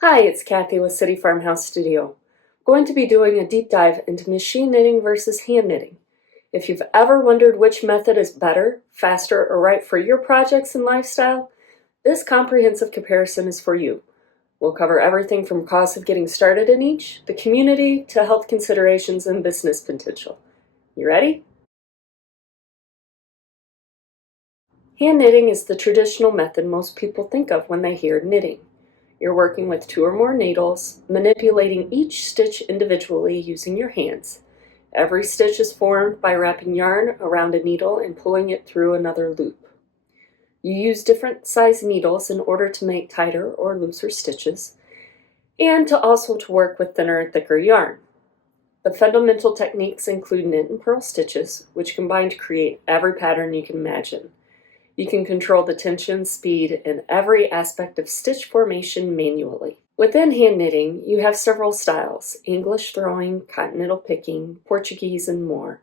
Hi, it's Kathy with City Farmhouse Studio. I'm going to be doing a deep dive into machine knitting versus hand knitting. If you've ever wondered which method is better, faster, or right for your projects and lifestyle, this comprehensive comparison is for you. We'll cover everything from cost of getting started in each, the community, to health considerations and business potential. You ready? Hand knitting is the traditional method most people think of when they hear knitting. You're working with 2 or more needles, manipulating each stitch individually using your hands. Every stitch is formed by wrapping yarn around a needle and pulling it through another loop. You use different size needles in order to make tighter or looser stitches, and to work with thinner and thicker yarn. The fundamental techniques include knit and purl stitches, which combine to create every pattern you can imagine. You can control the tension, speed, and every aspect of stitch formation manually. Within hand knitting, you have several styles: English throwing, continental picking, Portuguese, and more.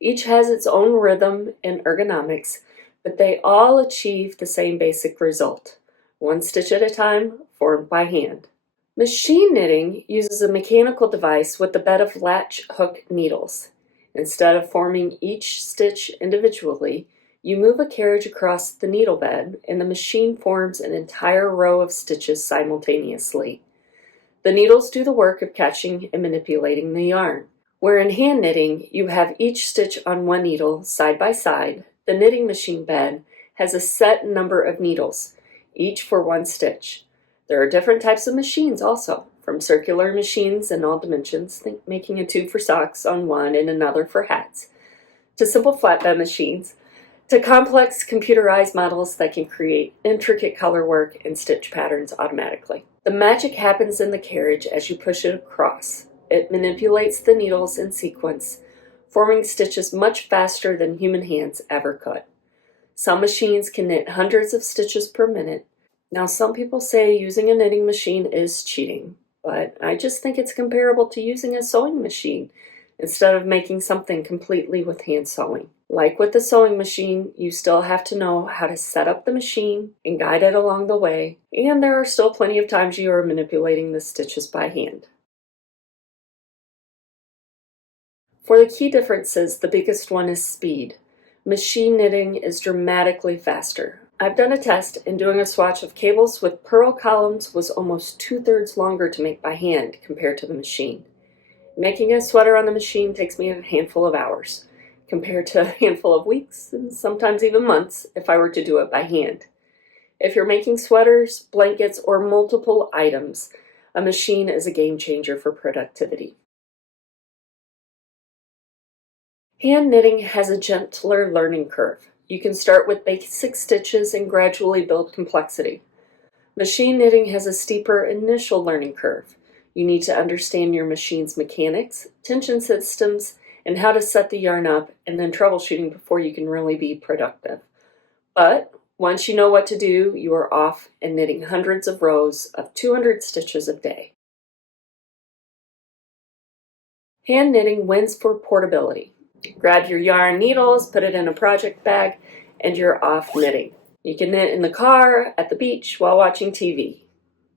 Each has its own rhythm and ergonomics, but they all achieve the same basic result: one stitch at a time, formed by hand. Machine knitting uses a mechanical device with a bed of latch hook needles. Instead of forming each stitch individually, you move a carriage across the needle bed, and the machine forms an entire row of stitches simultaneously. The needles do the work of catching and manipulating the yarn. Where in hand knitting, you have each stitch on one needle side by side, the knitting machine bed has a set number of needles, each for one stitch. There are different types of machines also, from circular machines in all dimensions, think making a tube for socks on one and another for hats, to simple flatbed machines, to complex computerized models that can create intricate color work and stitch patterns automatically. The magic happens in the carriage as you push it across. It manipulates the needles in sequence, forming stitches much faster than human hands ever could. Some machines can knit hundreds of stitches per minute. Now, some people say using a knitting machine is cheating, but I just think it's comparable to using a sewing machine instead of making something completely with hand sewing. Like with the sewing machine, you still have to know how to set up the machine and guide it along the way, and there are still plenty of times you are manipulating the stitches by hand. For the key differences, the biggest one is speed. Machine knitting is dramatically faster. I've done a test, and doing a swatch of cables with purl columns was almost 2/3 longer to make by hand compared to the machine. Making a sweater on the machine takes me a handful of hours, compared to a handful of weeks and sometimes even months if I were to do it by hand. If you're making sweaters, blankets, or multiple items, a machine is a game changer for productivity. Hand knitting has a gentler learning curve. You can start with basic stitches and gradually build complexity. Machine knitting has a steeper initial learning curve. You need to understand your machine's mechanics, tension systems, and how to set the yarn up, and then troubleshooting before you can really be productive. But once you know what to do, you are off and knitting hundreds of rows of 200 stitches a day. Hand knitting wins for portability. Grab your yarn needles, put it in a project bag, and you're off knitting. You can knit in the car, at the beach, while watching TV.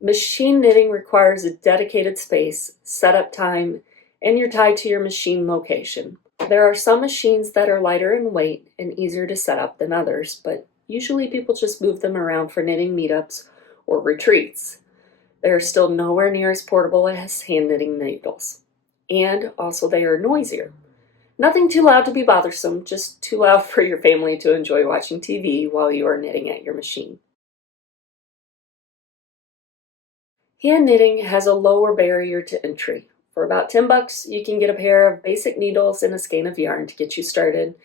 Machine knitting requires a dedicated space, setup time, and you're tied to your machine location. There are some machines that are lighter in weight and easier to set up than others, but usually people just move them around for knitting meetups or retreats. They are still nowhere near as portable as hand knitting needles. And also they are noisier. Nothing too loud to be bothersome, just too loud for your family to enjoy watching TV while you are knitting at your machine. Hand knitting has a lower barrier to entry. For about $10, you can get a pair of basic needles and a skein of yarn to get you started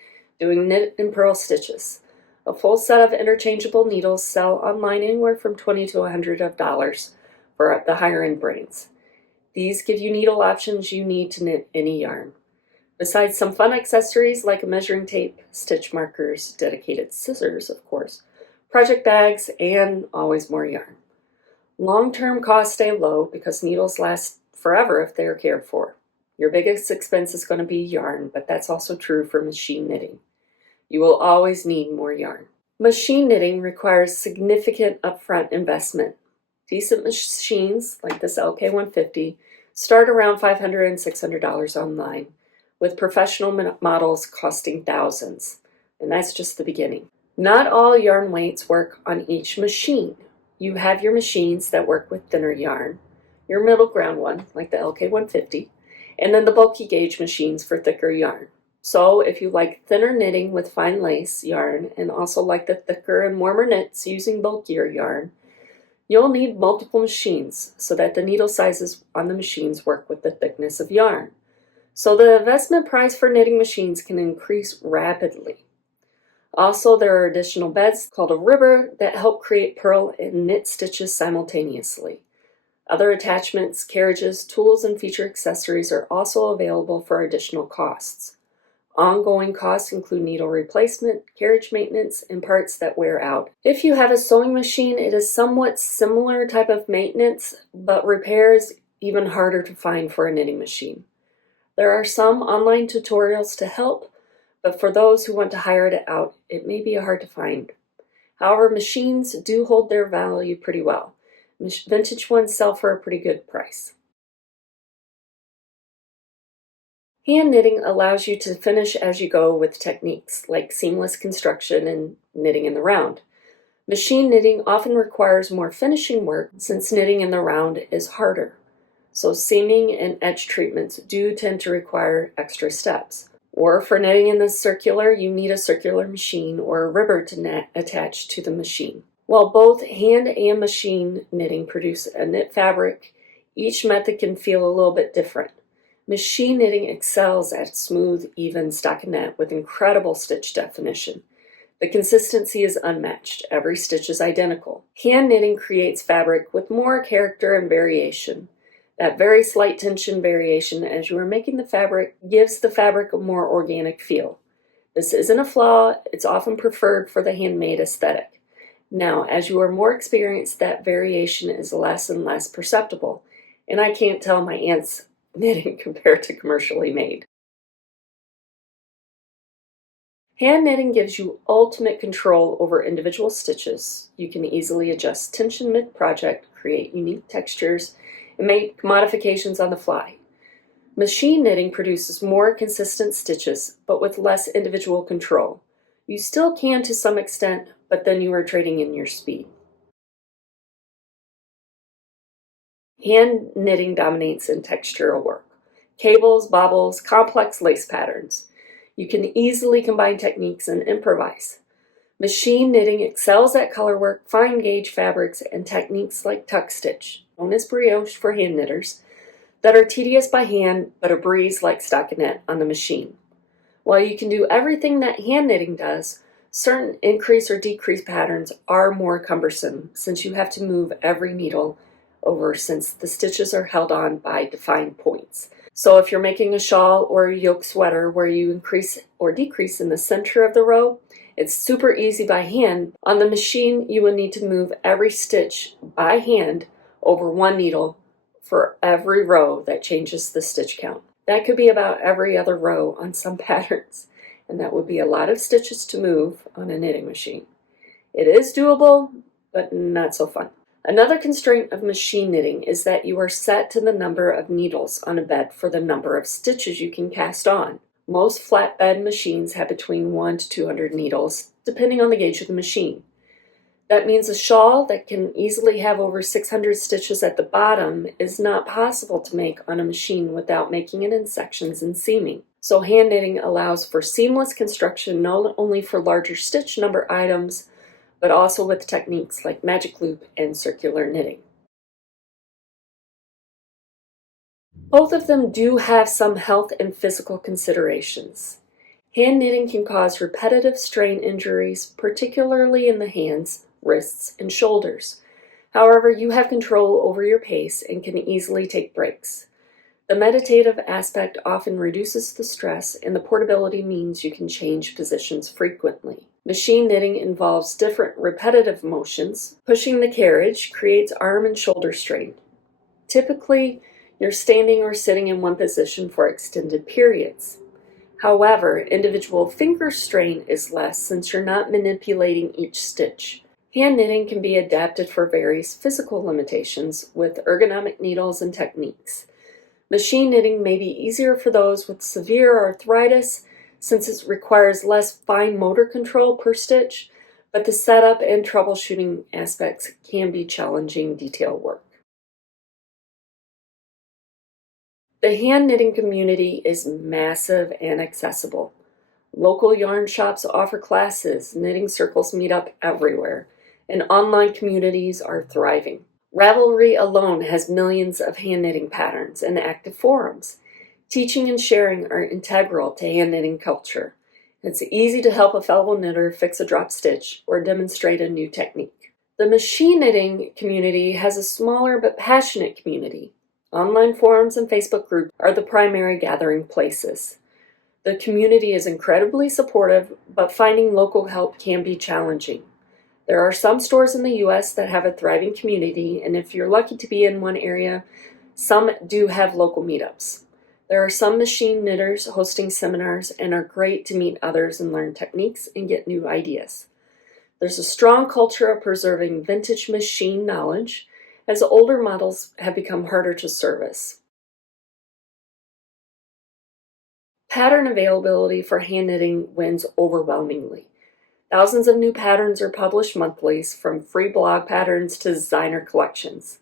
doing knit and purl stitches. A full set of interchangeable needles sell online anywhere from $20 to $100 for the higher end brands. These give you needle options you need to knit any yarn. Besides some fun accessories like a measuring tape, stitch markers, dedicated scissors, of course, project bags, and always more yarn. Long-term costs stay low because needles last forever if they are cared for. Your biggest expense is going to be yarn, but that's also true for machine knitting. You will always need more yarn. Machine knitting requires significant upfront investment. Decent machines, like this LK150, start around $500 and $600 online, with professional models costing thousands, and that's just the beginning. Not all yarn weights work on each machine. You have your machines that work with thinner yarn, your middle ground one, like the LK150, and then the bulky gauge machines for thicker yarn. So if you like thinner knitting with fine lace yarn and also like the thicker and warmer knits using bulkier yarn, you'll need multiple machines so that the needle sizes on the machines work with the thickness of yarn. So the investment price for knitting machines can increase rapidly. Also, there are additional beds called a ribber that help create purl and knit stitches simultaneously. Other attachments, carriages, tools, and feature accessories are also available for additional costs. Ongoing costs include needle replacement, carriage maintenance, and parts that wear out. If you have a sewing machine, it is somewhat similar type of maintenance, but repairs even harder to find for a knitting machine. There are some online tutorials to help, but for those who want to hire it out, it may be hard to find. However, machines do hold their value pretty well. Vintage ones sell for a pretty good price. Hand knitting allows you to finish as you go with techniques like seamless construction and knitting in the round. Machine knitting often requires more finishing work since knitting in the round is harder. So seaming and edge treatments do tend to require extra steps. Or for knitting in the circular, you need a circular machine or a ribber to attach to the machine. While both hand and machine knitting produce a knit fabric, each method can feel a little bit different. Machine knitting excels at smooth, even stockinette with incredible stitch definition. The consistency is unmatched. Every stitch is identical. Hand knitting creates fabric with more character and variation. That very slight tension variation as you are making the fabric gives the fabric a more organic feel. This isn't a flaw. It's often preferred for the handmade aesthetic. Now, as you are more experienced, that variation is less and less perceptible, and I can't tell my aunt's knitting compared to commercially made. Hand knitting gives you ultimate control over individual stitches. You can easily adjust tension mid-project, create unique textures, and make modifications on the fly. Machine knitting produces more consistent stitches, but with less individual control. You still can to some extent, but then you are trading in your speed. Hand knitting dominates in textural work. Cables, bobbles, complex lace patterns. You can easily combine techniques and improvise. Machine knitting excels at color work, fine gauge fabrics, and techniques like tuck stitch, known as brioche for hand knitters, that are tedious by hand but a breeze like stockinette on the machine. While you can do everything that hand knitting does, certain increase or decrease patterns are more cumbersome since you have to move every needle over since the stitches are held on by defined points. So if you're making a shawl or a yoke sweater where you increase or decrease in the center of the row, it's super easy by hand. On the machine, you will need to move every stitch by hand over one needle for every row that changes the stitch count. That could be about every other row on some patterns, and that would be a lot of stitches to move on a knitting machine. It is doable, but not so fun. Another constraint of machine knitting is that you are set to the number of needles on a bed for the number of stitches you can cast on. Most flatbed machines have between 1 to 200 needles, depending on the gauge of the machine. That means a shawl that can easily have over 600 stitches at the bottom is not possible to make on a machine without making it in sections and seaming. So hand knitting allows for seamless construction not only for larger stitch number items, but also with techniques like magic loop and circular knitting. Both of them do have some health and physical considerations. Hand knitting can cause repetitive strain injuries, particularly in the hands, wrists, and shoulders. However, you have control over your pace and can easily take breaks. The meditative aspect often reduces the stress, and the portability means you can change positions frequently. Machine knitting involves different repetitive motions. Pushing the carriage creates arm and shoulder strain. Typically, you're standing or sitting in one position for extended periods. However, individual finger strain is less since you're not manipulating each stitch. Hand knitting can be adapted for various physical limitations with ergonomic needles and techniques. Machine knitting may be easier for those with severe arthritis since it requires less fine motor control per stitch, but the setup and troubleshooting aspects can be challenging detail work. The hand knitting community is massive and accessible. Local yarn shops offer classes, knitting circles meet up everywhere, and online communities are thriving. Ravelry alone has millions of hand knitting patterns and active forums. Teaching and sharing are integral to hand knitting culture. It's easy to help a fellow knitter fix a drop stitch or demonstrate a new technique. The machine knitting community has a smaller but passionate community. Online forums and Facebook groups are the primary gathering places. The community is incredibly supportive, but finding local help can be challenging. There are some stores in the U.S. that have a thriving community, and if you're lucky to be in one area, some do have local meetups. There are some machine knitters hosting seminars and are great to meet others and learn techniques and get new ideas. There's a strong culture of preserving vintage machine knowledge, as older models have become harder to service. Pattern availability for hand knitting wins overwhelmingly. Thousands of new patterns are published monthly, from free blog patterns to designer collections.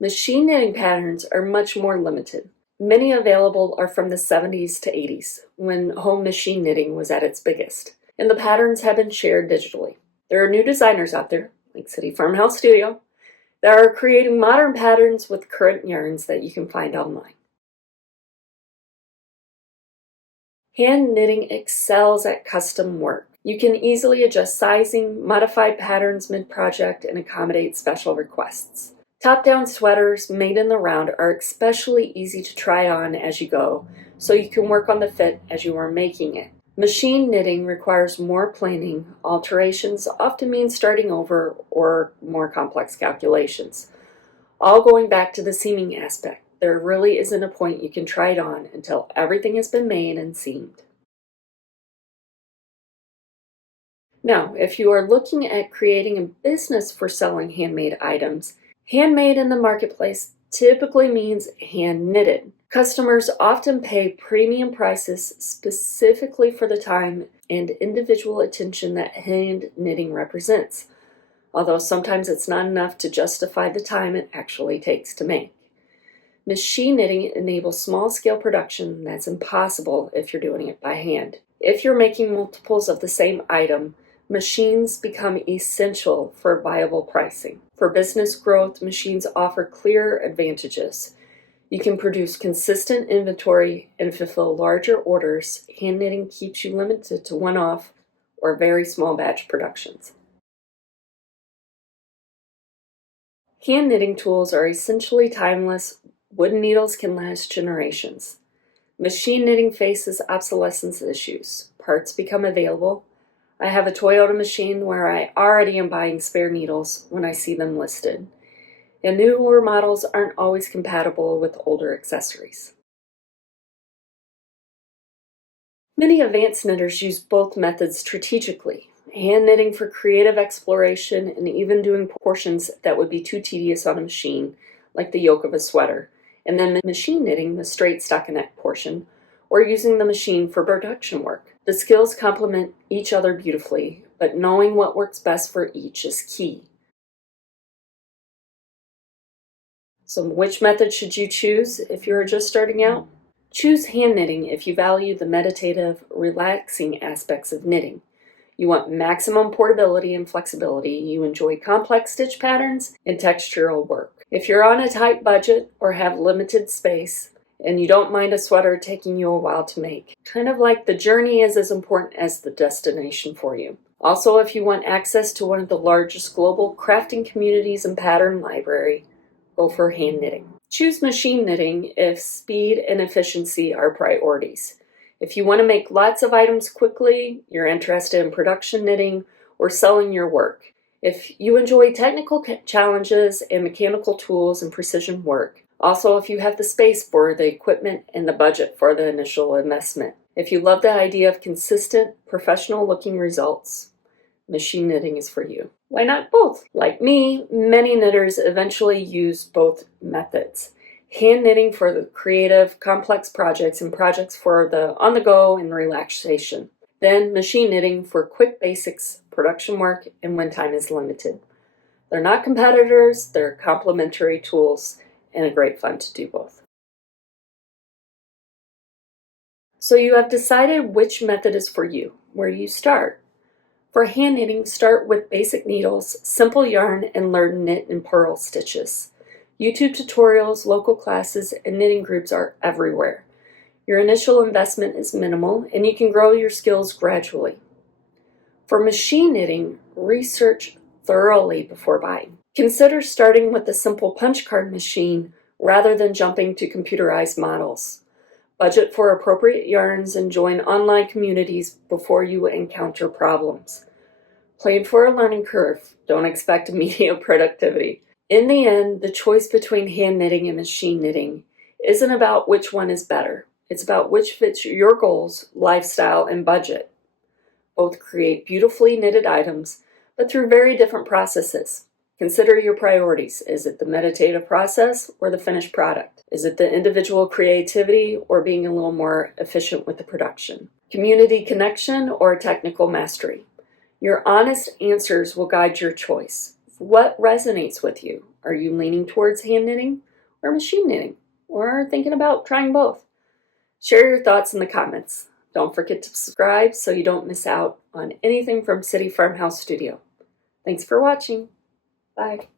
Machine knitting patterns are much more limited. Many available are from the 70s to 80s, when home machine knitting was at its biggest, and the patterns have been shared digitally. There are new designers out there, like City Farmhouse Studio, that are creating modern patterns with current yarns that you can find online. Hand knitting excels at custom work. You can easily adjust sizing, modify patterns mid-project, and accommodate special requests. Top-down sweaters made in the round are especially easy to try on as you go, so you can work on the fit as you are making it. Machine knitting requires more planning. Alterations often mean starting over or more complex calculations. All going back to the seaming aspect. There really isn't a point you can try it on until everything has been made and seamed. Now, if you are looking at creating a business for selling handmade items, handmade in the marketplace typically means hand knitted. Customers often pay premium prices specifically for the time and individual attention that hand knitting represents, although sometimes it's not enough to justify the time it actually takes to make. Machine knitting enables small-scale production that's impossible if you're doing it by hand. If you're making multiples of the same item, machines become essential for viable pricing. For business growth, machines offer clear advantages. You can produce consistent inventory and fulfill larger orders. Hand knitting keeps you limited to one-off or very small batch productions. Hand knitting tools are essentially timeless. Wooden needles can last generations. Machine knitting faces obsolescence issues. Parts become available. I have a Toyota machine where I already am buying spare needles when I see them listed. And newer models aren't always compatible with older accessories. Many advanced knitters use both methods strategically. Hand knitting for creative exploration and even doing portions that would be too tedious on a machine, like the yoke of a sweater, and then machine knitting the straight stockinette portion, or using the machine for production work. The skills complement each other beautifully, but knowing what works best for each is key. So which method should you choose if you're just starting out? Choose hand knitting if you value the meditative, relaxing aspects of knitting. You want maximum portability and flexibility. You enjoy complex stitch patterns and textural work. If you're on a tight budget or have limited space, and you don't mind a sweater taking you a while to make, kind of like the journey is as important as the destination for you. Also, if you want access to one of the largest global crafting communities and pattern library, go for hand knitting. Choose machine knitting if speed and efficiency are priorities. If you want to make lots of items quickly, you're interested in production knitting or selling your work. If you enjoy technical challenges and mechanical tools and precision work. Also, if you have the space for the equipment and the budget for the initial investment. If you love the idea of consistent, professional-looking results, machine knitting is for you. Why not both? Like me, many knitters eventually use both methods. Hand knitting for the creative, complex projects and projects for the on-the-go and relaxation. Then machine knitting for quick basics, production work, and when time is limited. They're not competitors, they're complementary tools, and a great fun to do both. So you have decided which method is for you. Where do you start? For hand knitting, start with basic needles, simple yarn, and learn knit and purl stitches. YouTube tutorials, local classes, and knitting groups are everywhere. Your initial investment is minimal, and you can grow your skills gradually. For machine knitting, research thoroughly before buying. Consider starting with a simple punch card machine rather than jumping to computerized models. Budget for appropriate yarns and join online communities before you encounter problems. Plan for a learning curve. Don't expect immediate productivity. In the end, the choice between hand knitting and machine knitting isn't about which one is better. It's about which fits your goals, lifestyle, and budget. Both create beautifully knitted items, but through very different processes. Consider your priorities. Is it the meditative process or the finished product? Is it the individual creativity or being a little more efficient with the production? Community connection or technical mastery? Your honest answers will guide your choice. What resonates with you? Are you leaning towards hand knitting or machine knitting? Or thinking about trying both? Share your thoughts in the comments. Don't forget to subscribe so you don't miss out on anything from City Farmhouse Studio. Thanks for watching. Bye.